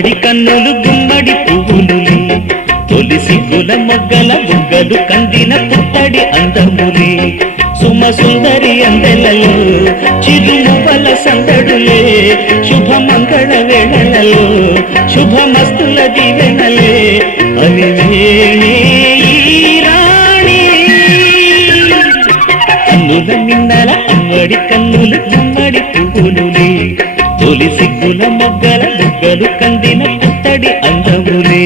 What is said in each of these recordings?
అమ్మడి కన్నులు గుమ్మడి పువ్వులులే తొలి సిగ్గుల మొగ్గల బుగ్గలు కందిన పుత్తడి అందములే సుమ సుందరి అందెలలో చిరుమువల సందడులే శుభమంగళ వేళలలో శుభమస్తుల దీవెనలే అలివేణే ఈ రాణి కన్నుల నిన్నల అమ్మడి కన్నులు గుమ్మడి పువ్వులులే తొలి సిగ్గుల మొగ్గల బుగ్గలు కందిన పుత్తడి అందములే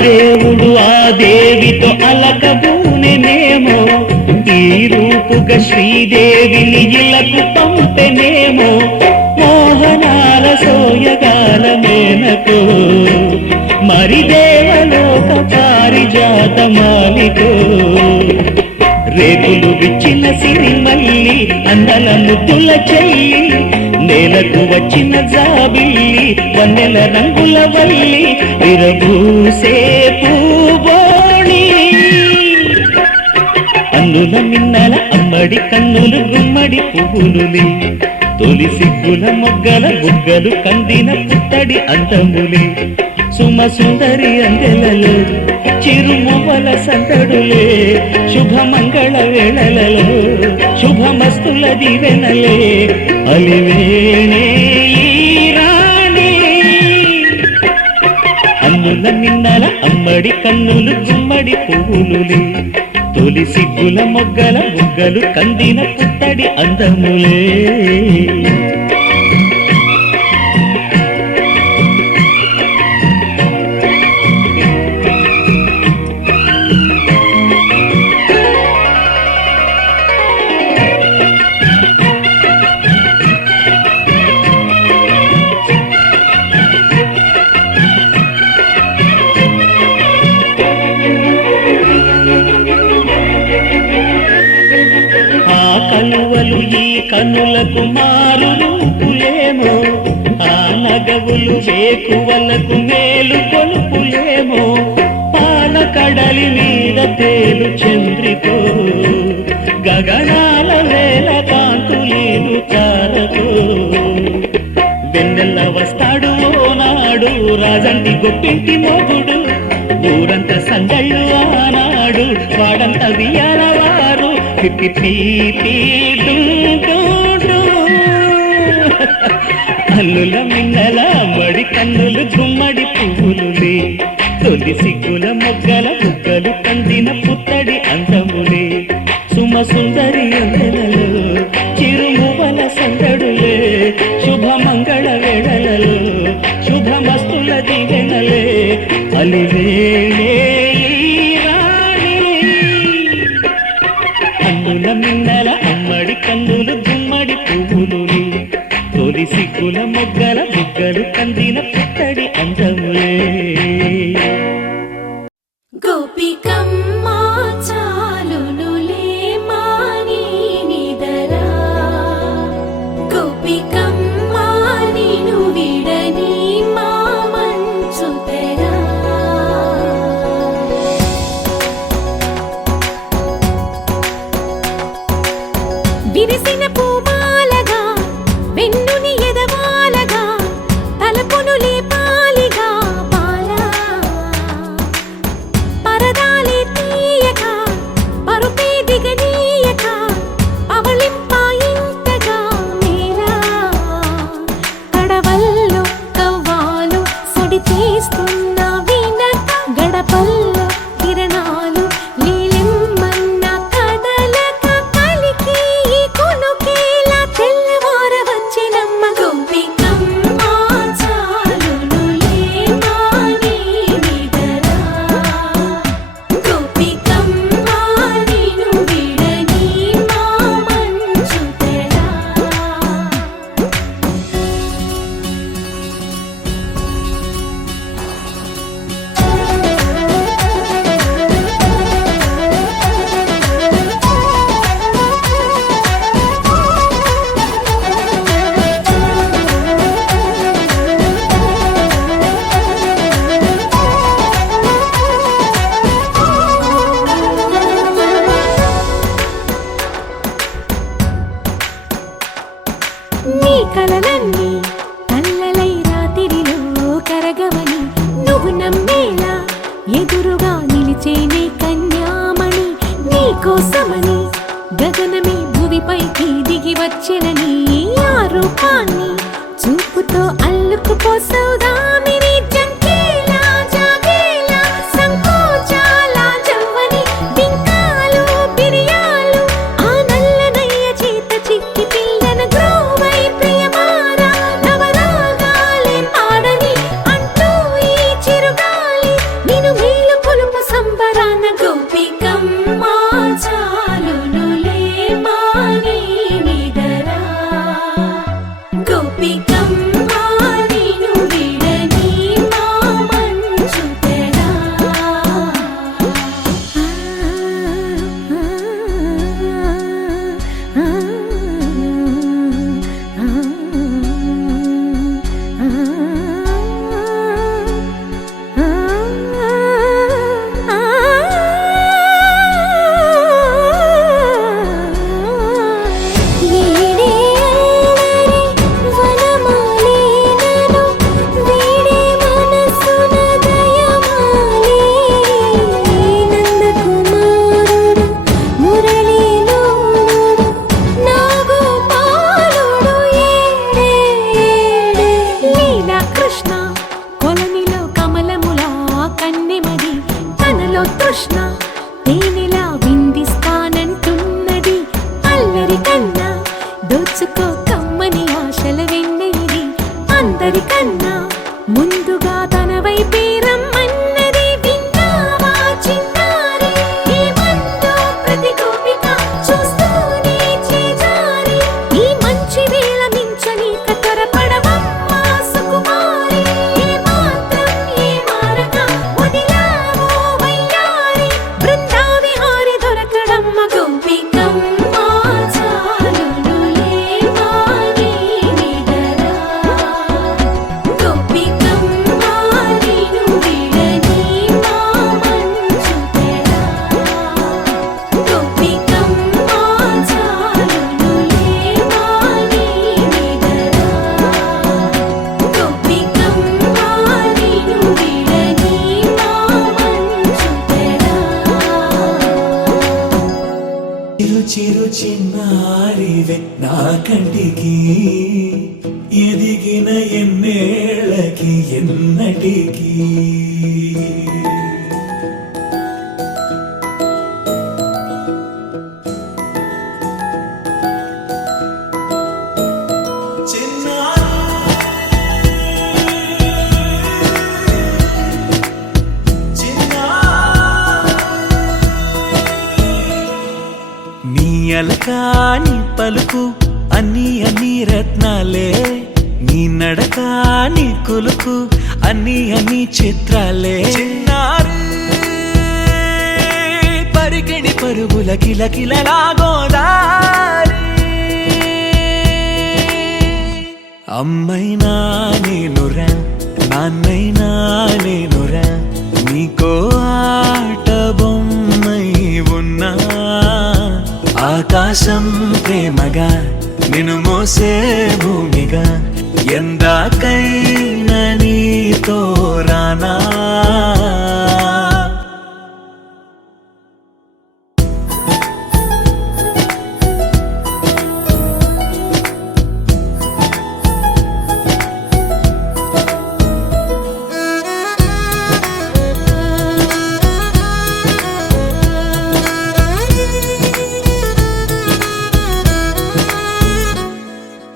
దేవుడు ఆ దేవితో అలకబూనెనేమో ఈ రూపుగా శ్రీదేవిని ఇలకు పంపెనేమో మోహనాల సోయగాల మేనకో మరి దేవలోక పారిజాతమాలికో రేపులు విచ్చిన సిరిమల్లి అందల ముద్దుల చెల్లి నేలకు వచ్చిన జాబిల్లి వన్నెల రంగుల వల్లి విరబూసే పూబోణి అన్నుల మిన్నల అమ్మడి కన్నులు గుమ్మడి పువ్వులులే తొలి సిగ్గుల మొగ్గల బుగ్గలు కందిన పుత్తడి అందములే సుమ సుందరి అందెలలో చిరుమువల సందడులే శుభమంగళ వేళలలో శుభమస్తుల దీవెనలే అలివేణే ఈ రాణి అన్నుల నిన్నల అమ్మడి కన్నులు గుమ్మడి పువ్వులులే తొలి సిగ్గుల మొగ్గల బుగ్గలు కందిన పుత్తడి అందములే కలువలు ఈ కనులకు మారు రూపులేమో ఆ నగవులు వేకువలకు మేలు కొలుపులేమో పాల కడలి మీద తేలు చంద్రికో గగనాల వేల కాంతులేను తారకో వెన్నెల్ల వస్తాడు ఓనాడు రాజంటి గొప్పింటి మొగుడు ఊరంతా సందళ్ళు ఆనాడు వాడంత వియాలవారు అల్లుల మిన్నల మడి కన్నులు గుమ్మడి పువ్వులులే తొలి సిగ్గుల మొగ్గల బుగ్గలు కందిన పుత్తడి అందములే సుమ సుందరి అందెలలో చిరుమువల సందడులే శుభమంగళ వేళలలో శుభమస్తుల దీవెనలే అలివేణే మిన్నల అమ్మడి కన్నులు గుమ్మడి పువ్వులులే తొలి సిగ్గుల మొగ్గల బుగ్గలు కందిన పుత్తడి అందములే గోపికమ్మ చాలునులే మాని నిదరా గోపికమ్మ నిను విడని మా మంచు తెరా విరిసిన పూమాలగా వెన్నుని ఎదవాల కోసమని గగనమే భువిపైకి దిగి వచ్చినని ఆ రూపాన్ని చూపుతో అల్లుకుపోసౌదామిని జంకేలా జాగేలా సంకోచాల జవ్వని బింకాలు బిరియాలు ఆ నల్లనయ్య చేత చిక్కి పిల్లన గ్రోవై ప్రియమారా నవరాగాలే పాడని అంటూ ఈ చిరుగాలి నిన్ను మేలు కొలుపు సంబరాన గోపికమ్మ చాలునులే మాని నిదరా గోపికమ్మ నిన్ను విడని మా మంచు తెరా కృష్ణ కొలనిలో కమలములా కన్నెమది తనలో తృష్ణ తేనెలా విందిస్తానంటున్నది అల్లరి కన్నా దోచుకో కమ్మని ఆశల వెన్నెయిది అందరికన్నా ముందుగా తన వైపే రమ్మన్నది విన్నావా చిన్నారి ఈ మందో ప్రతి గోపిక చూస్తూనే చేజారి ఈ మంచి వేళ మించని కతరపడవమ్మ సుకుమారి ఏ మాత్రం ఏ మారక వదిలావో వయ్యారి బృందావిహారి దొరకడమ్మ గోపికమ్మ చాలునులే మాని నిదరా గోపికమ్మ నిన్ను విడని మా మంచు తెరా గోపికమ్మ చాలునులే మాని నిదరా గోపికమ్మ నిన్ను విడని మా మంచు తెరా చిరు చిరు చిన్నారివే నా కంటికి ఎదిగిన ఎన్నేళ్ళకి ఎన్నటికి నీ అలకాని పలుకు అన్ని అన్ని రత్నాలే నీ నడకాని కొలుకు అన్ని చిత్రాలే చిన్నారి పరికిణి పరుగుల కిలకిలలాగోదారి అమ్మైనా నేనురా నాన్నైనా నేనురా నీకో ఆట బొమ్మై ఉన్నా ఆకాశం ప్రేమగా నిన్ను మోసే భూమిగా ఎందాకైనా నీతో రానా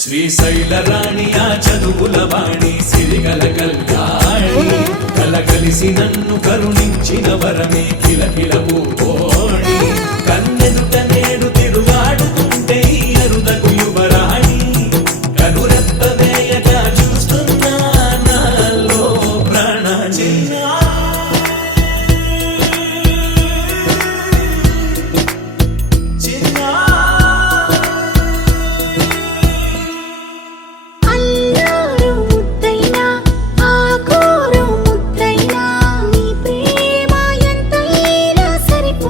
శ్రీశైల రాణి ఆ చదువుల వాణి సిరిగల కల్యాణి కలగలిసి నన్ను కరుణించిన వరమే కిలకిల పూకోణి కన్నెదుట నేడు తిరుగాడుతుంటే ఈ అరుదకు యువరాణి కనురెప్ప వేయగా చూస్తున్నా నాలో ప్రాణ చిన్నా అల్లారు ముద్దైనా ఆకోరు ముద్దైనా నీ ప్రేమ ఎంతైనా సరిపో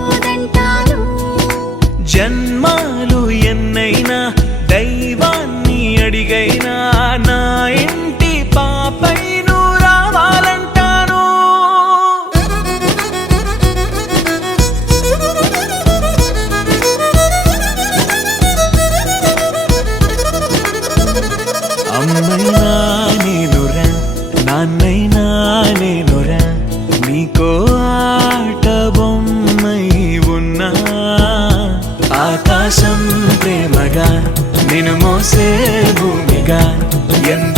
మోసే భూమిగా ఎందరికో